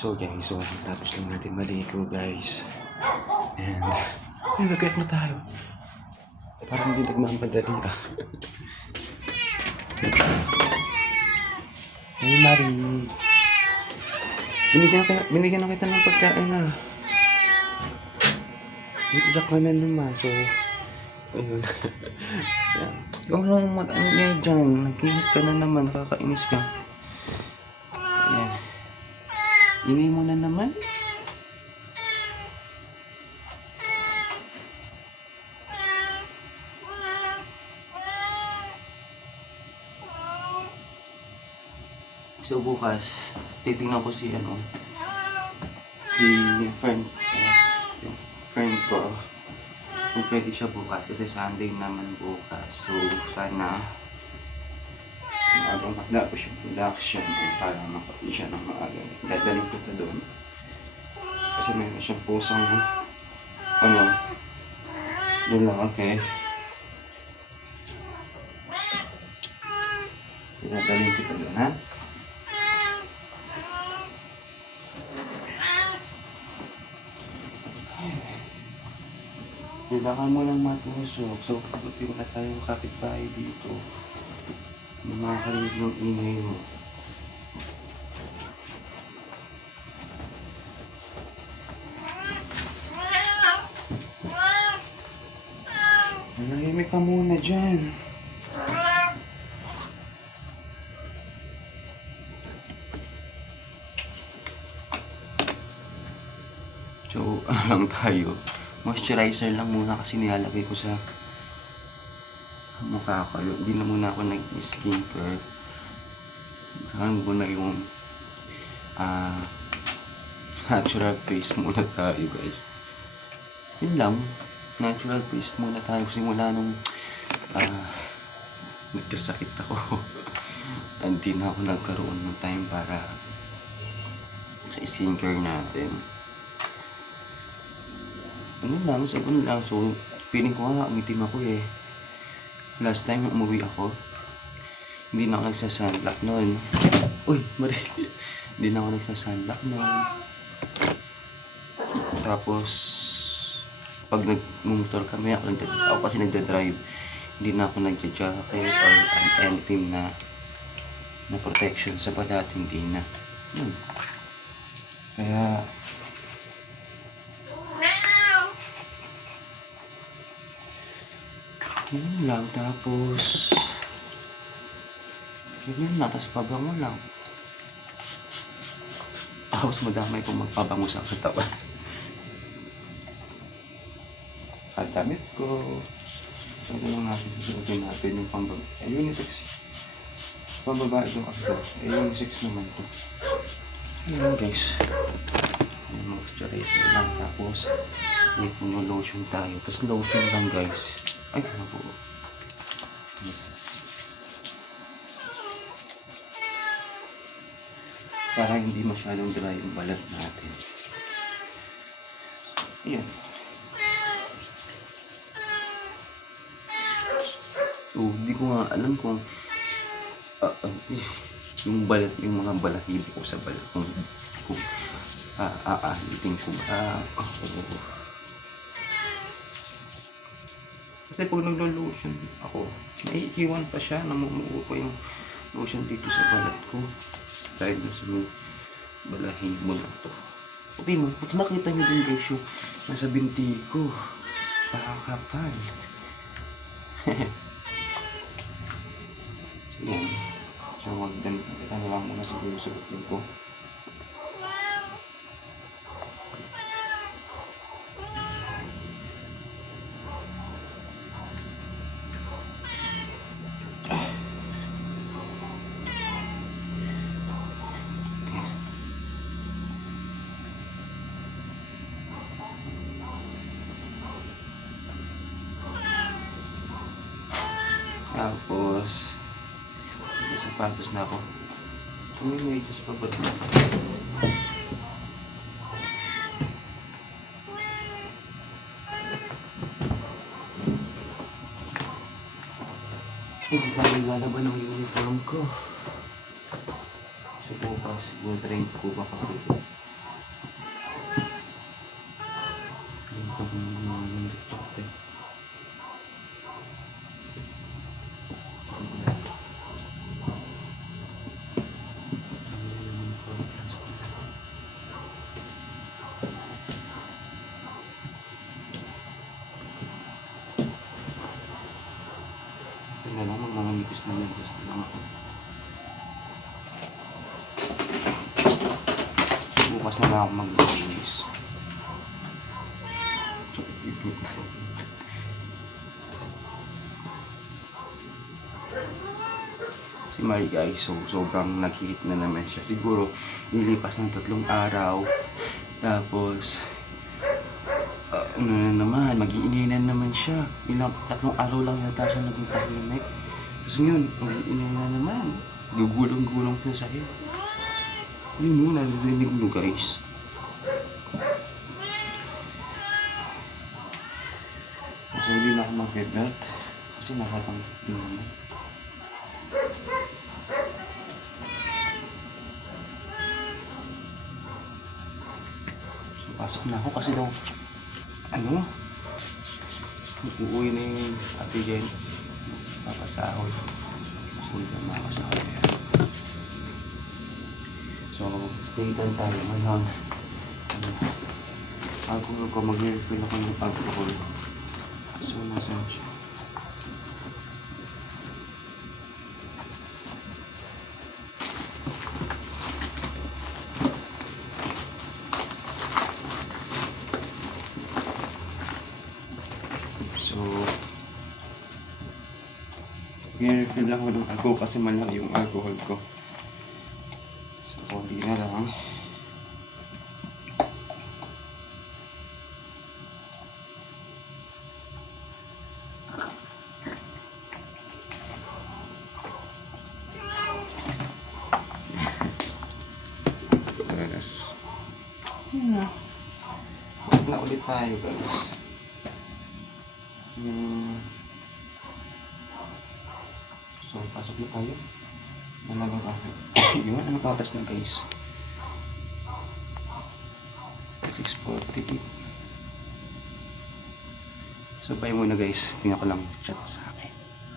So guys, so tapos lang natin maligo guys. And ay, nag-get na tayo. Parang hindi nagmamadali ah. Hey Marie. Binigyan na kita ng pagkain ah. Iiyak ka na naman. So, ayun. Yan. Ikaw lang mag-ano niya dyan. Nag-iinit ka na naman. Nakakainis ka. Ayan. Ingay mo na naman. So bukas, titingnan ko si friend, yung friend ko. Kung pwede siya bukas kasi Sunday naman bukas. So sana maagang matapos yung production para makapili siya ng maaga. Dadalhin kita doon. Kasi meron siyang pusang doon lang okay. Dadalhin kita doon ha. Kailangan mo lang matusok. So, buti wala tayong kapitbahay dito. Makakarinig ng ingay mo. Manahimik ka muna dyan. So, lang tayo. Moisturizer lang muna kasi nilalagay ko sa mukha ko. Hindi na muna ako nag-skincare. Saan muna yung natural face muna tayo guys. Yun lang. Natural face muna tayo simula nung nagkasakit ako. Hindi na ako nagkaroon ng time para sa skincare natin. Ano lang, so feeling ko nga umitim ako eh. Last time yung umuwi ako, hindi na ako nagsasunblock noon. Uy, mali. Hindi na ako nagsasunblock noon. Tapos, pag nagmumotor kami, ako kasi nagdadrive, hindi na ako nagja-jacket or anything na protection sa balat, hindi na. Kaya, yun lang, tapos yun lang, tapos pabango lang. Tapos madamay kong magpabango sa katawan. Kadamit ko. So, lang natin, suotin natin yung pambabae. Ayun, Unitex. Pambabae ito ako. Ayun, 6 naman ito. Ayun guys. Ayun, moisturizer lang. Tapos, may puno lotion tayo. Tapos lotion lang guys. Ay, naku. Para hindi masyadong dry yung balat natin. Ayan. So, hindi ko nga alam kung yung balat, yung mga balahibo ko sa balat kung aalitin ko ba. Kasi pag naglo-lotion ako, naiiwan pa siya, namumuo pa yung lotion dito sa balat ko. Dahil sa may balahibo na to. Okay mo, pag nakita nyo din guys yung nasa binti ko, pakakapal. So yan. So wag din, kita na lang muna siguro sa butin ko. Tapos, may sapatos na ako. Tumimay dyan sa pabalik. Hindi pa naglalaban ng uniform ko. So bukas, siguro train ko baka bukas na lang ako mag-release. Si Marie guys, so sobrang nag-hit na naman siya. Siguro nilipas ng 3 araw. Tapos ano na naman, mag-iingay na naman siya. Ilang 3 araw lang yata siya naging tahimik. Tapos ngayon, mag-iingay na naman. Gugulong-gulong siya sa'yo. Yun mo, naririnig mo guys. So hindi na ako mag-belt. Kasi nakatanggap din naman. So pasok na ako kasi daw uuwi na yung ate Jen. Papasahod. So hindi na makasahod yan. So stay down tayo ngayon. Alcohol ko, mag-refill ako ng alcohol. So nasan siya? So, i-refill lang ako ng alcohol kasi malaki yung alcohol ko. So, konti na lang. Yes. Yun na. Huwag na ulit tayo guys. So, pasok na tayo. Nalagang ako. Yun, ano oras na guys? 6:48. So, bye muna guys. Tingnan ko lang chat sa